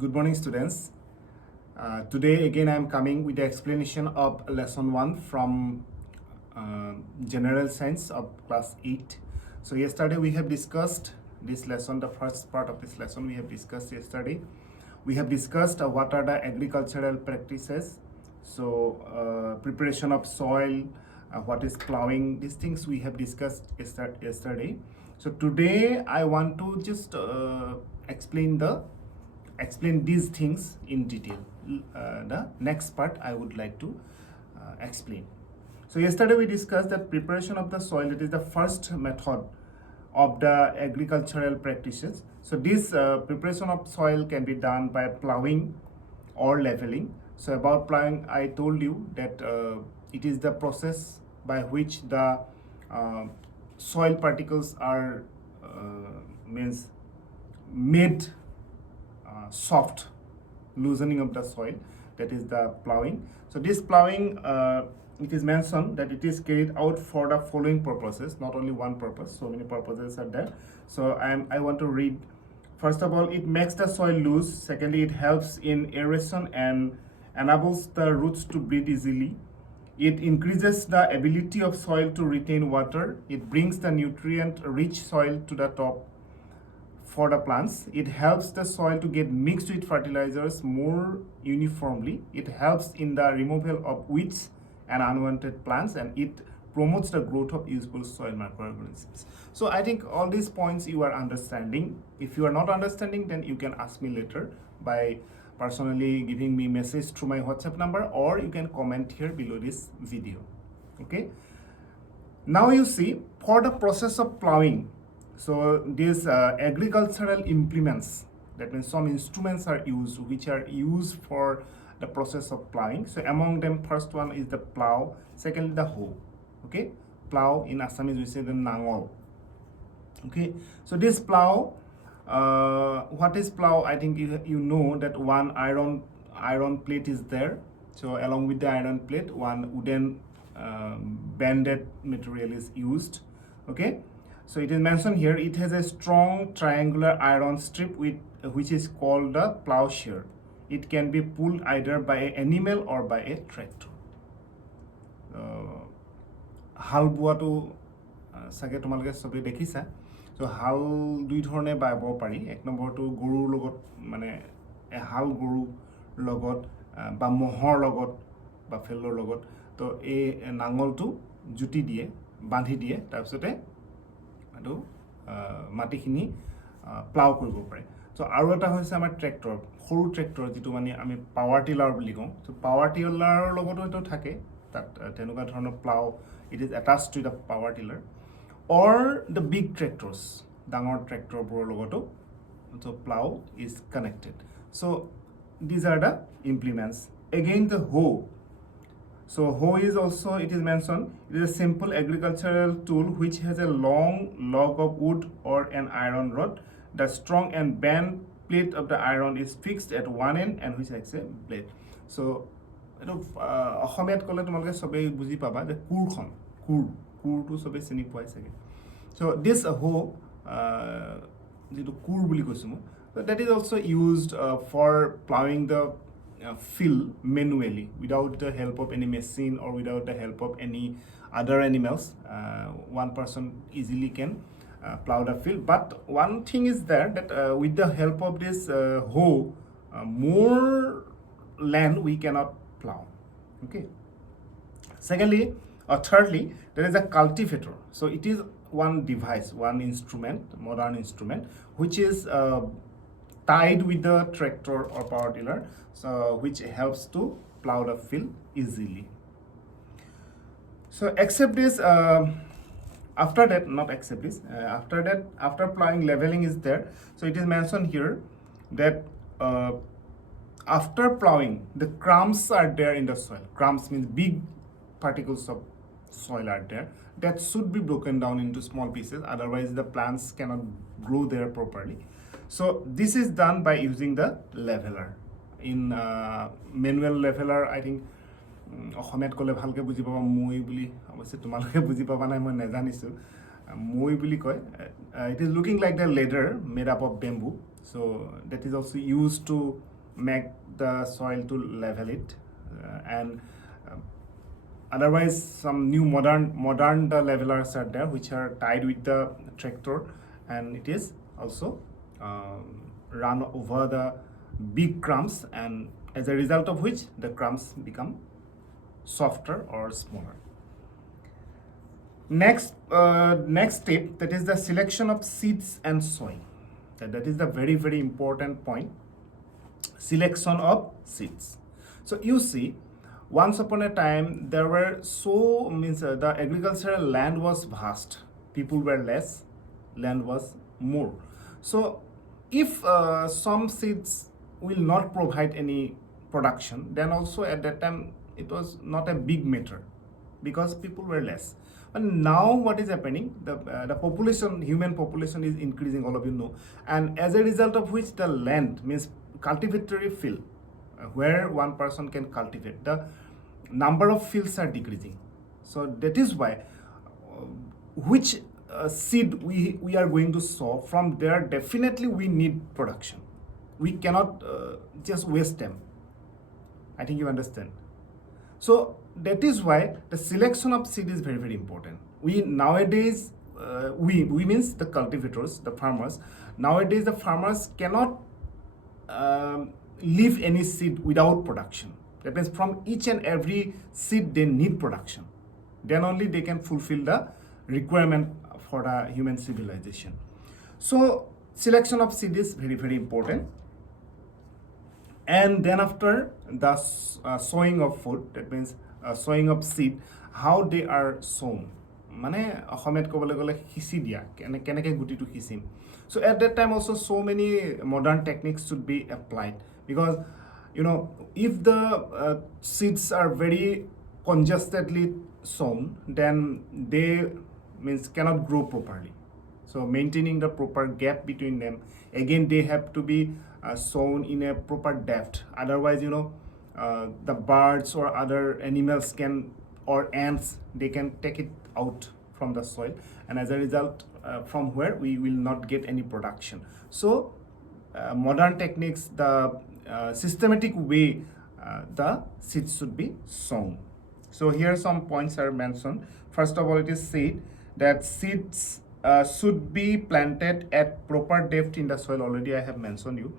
Good morning, students. Today again I am coming with the explanation of lesson 1 from general science of class 8. So yesterday we have discussed this lesson, the first part of this lesson we have discussed yesterday. We have discussed what are the agricultural practices, so preparation of soil, what is plowing, these things we have discussed yesterday. So today I want to just explain these things in detail. The next part I would like to explain. So yesterday we discussed that preparation of the soil, it is the first method of the agricultural practices. So this preparation of soil can be done by plowing or leveling. So about plowing, I told you that it is the process by which the soil particles are made soft, loosening of the soil, that is the plowing. So this plowing, it is mentioned that it is carried out for the following purposes, not only one purpose, so many purposes are there. So I want to read. First of all, it makes the soil loose. Secondly, it helps in aeration and enables the roots to breathe easily. It increases the ability of soil to retain water. It brings the nutrient-rich soil to the top for the plants. It helps the soil to get mixed with fertilizers more uniformly. It helps in the removal of weeds and unwanted plants, and it promotes the growth of useful soil microorganisms. So I think all these points you are understanding. If you are not understanding, then you can ask me later by personally giving me message through my WhatsApp number, or you can comment here below this video. Okay, now you see, for the process of plowing, so these agricultural implements, that means some instruments are used which are used for the process of plowing. So among them, first one is the plow, secondly the hoe. Okay, plow in Assamese we say the nangol. Okay, so this plow, what is plow? I think you know that one iron plate is there. So along with the iron plate, one wooden bended material is used. Okay, so it is mentioned here, it has a strong triangular iron strip which is called the plowshare. It can be pulled either by an animal or by a tractor. হাল বোৱাটো চাগে তোমালোকে সবে দেখিছা। So হাল দুই ধৰণে বাব পাৰি। এক নম্বৰটো গৰুৰ লগত, মানে হাল গৰুৰ লগত বা মহৰ লগত বা ফেলৰ লগত, তো এই নাঙলটো জুতি দিয়ে, বান্ধি দিয়ে, তাৰপিছতে এইটো মাটিখিনি প্লাউ কৰিব পাৰে। তো আৰু এটা হৈছে আমাৰ ট্ৰেক্টৰ, সৰু ট্ৰেক্টৰ, যিটো মানে আমি পাৱাৰ টিলাৰ বুলি কওঁ। তো পাৱাৰ টিলাৰৰ লগতো এইটো থাকে, তাত তেনেকুৱা ধৰণৰ plough, it is attach to the power tiller or the big tractors, ডাঙৰ ট্ৰেক্টৰবোৰৰ লগতো so plow is connected. So these are the implements. Again, the hoe. So hoe is also, it is mentioned, it is a simple agricultural tool which has a long log of wood or an iron rod. The strong and bent plate of the iron is fixed at one end and which acts a blade. So এইটো অসমীয়াত ক'লে তোমালোকে সবেই বুজি পাবা যে কোৰখন, কোৰটো সবেই চিনি পোৱাই চাগে। So this hoe, যিটো কোৰ বুলি কৈছোঁ মই, so that is also used for plowing the field manually without the help of any machine or without the help of any other animals. One person easily can plow the field. But one thing is there that with the help of this hoe, more land we cannot plow. Okay. Secondly, or thirdly, there is a cultivator. So it is one device, one instrument, modern instrument, which is tied with the tractor or power tiller, so which helps to plow the field easily. So except this, after that, not except this, after that, after plowing, leveling is there. So it is mentioned here that after plowing, the crumbs are there in the soil. Crumbs means big particles of soil are there that should be broken down into small pieces, otherwise the plants cannot grow there properly. So this is done by using the leveler. In manual leveler, I think অসমীয়াত ক'লে ভালকৈ বুজি পাবা, মই বুলি, অৱশ্যে তোমালোকে বুজি পাবা নাই মই নাজানিছোঁ, মই বুলি কয়। It is looking like the ladder made up of bamboo, so that is also used to make the soil to level it, and otherwise some new modern the levelers are there which are tied with the tractor, and it is also run over the big crumbs, and as a result of which the crumbs become softer or smaller. Next step, that is the selection of seeds and soil. That is the very important point. Selection of seeds. So you see, once upon a time there were the agricultural land was vast, people were less, land was more. So if some seeds will not provide any production, then also at that time it was not a big matter because people were less. But now what is happening, the population, human population is increasing, all of you know, and as a result of which the land, means cultivatory field, where one person can cultivate, the number of fields are decreasing. So that is why which seed we are going to sow, from there definitely we need production. We cannot just waste them. I think you understand. So that is why the selection of seed is very important. We nowadays, we means the cultivators, the farmers, nowadays the farmers cannot leave any seed without production. That means from each and every seed they need production. Then only they can fulfill the requirement for the human civilization. So selection of seed is very important. And then after the sowing of food, that means sowing of seed, how they are sown. মানে অসমীয়াত ক'বলৈ গ'লে সিঁচি দিয়া, কেনেকৈ গুটিটো সিঁচিম. So at that time also so many modern techniques should be applied, because you know, if the seeds are very congestedly sown, then they means cannot grow properly. So maintaining the proper gap between them, again they have to be sown in a proper depth. Otherwise, you know, the birds or other animals can, or ants, they can take it out from the soil, and as a result from where we will not get any production. So modern techniques, the systematic way the seeds should be sown. So here some points are mentioned. First of all, it is said that seeds should be planted at proper depth in the soil. Already I have mentioned you.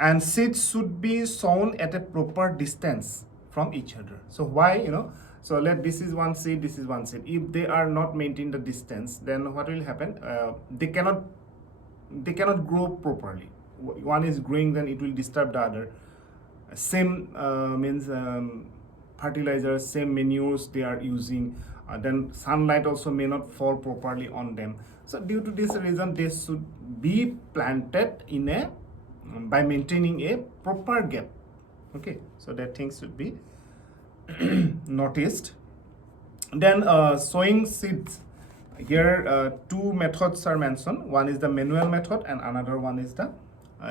And seeds should be sown at a proper distance from each other. So why, you know, so this is one seed, this is one seed. If they are not maintaining the distance, then what will happen? They cannot grow properly. One is growing, then it will disturb the other. Same means fertilizers, same manures they are using. Then sunlight also may not fall properly on them. So due to this reason, they should be planted in a by maintaining a proper gap. Okay, so that things should be noticed. Then sowing seeds, here two methods are mentioned. One is the manual method and another one is the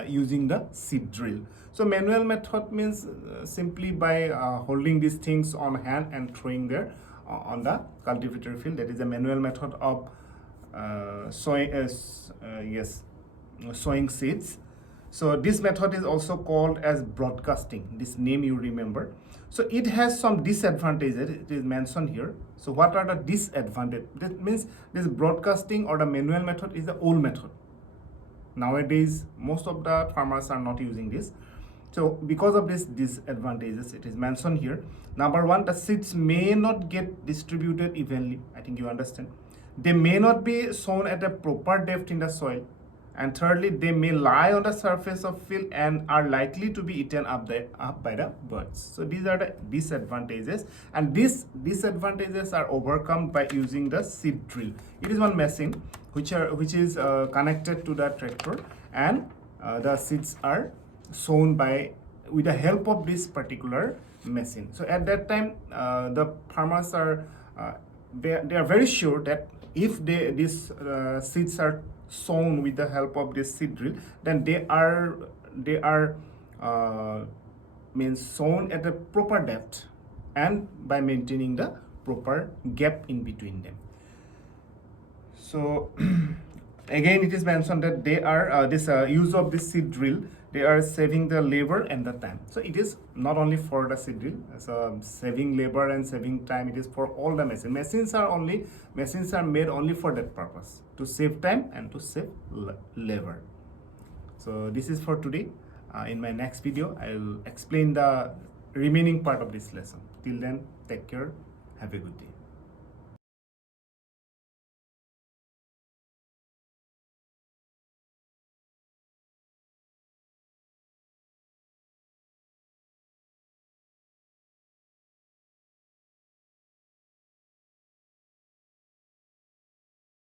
using the seed drill. So manual method means simply by holding these things on hand and throwing there on the cultivator field. That is a manual method of sowing seeds. So this method is also called as broadcasting. This name you remember. So it has some disadvantages. It is mentioned here. So what are the disadvantages? That means this broadcasting or the manual method is the old method. Nowadays, most of the farmers are not using this. So because of these disadvantages, it is mentioned here. Number one, the seeds may not get distributed evenly. I think you understand. They may not be sown at a proper depth in the soil. And thirdly, they may lie on the surface of field and are likely to be eaten up by the birds. So these are the disadvantages, and these disadvantages are overcome by using the seed drill. It is one machine which is connected to the tractor, and the seeds are sown with the help of this particular machine. So at that time, the farmers are they are very sure that if these seeds are sown with the help of this seed drill, then they are means sown at a proper depth and by maintaining the proper gap in between them. So again, it is mentioned that they are this use of this seed drill they are saving the labor and the time. So it is not only for the seed drill, so saving labor and saving time, it is for all the machines are made only for that purpose, to save time and to save labor. So this is for today. In my next video I will explain the remaining part of this lesson. Till then, take care, have a good day.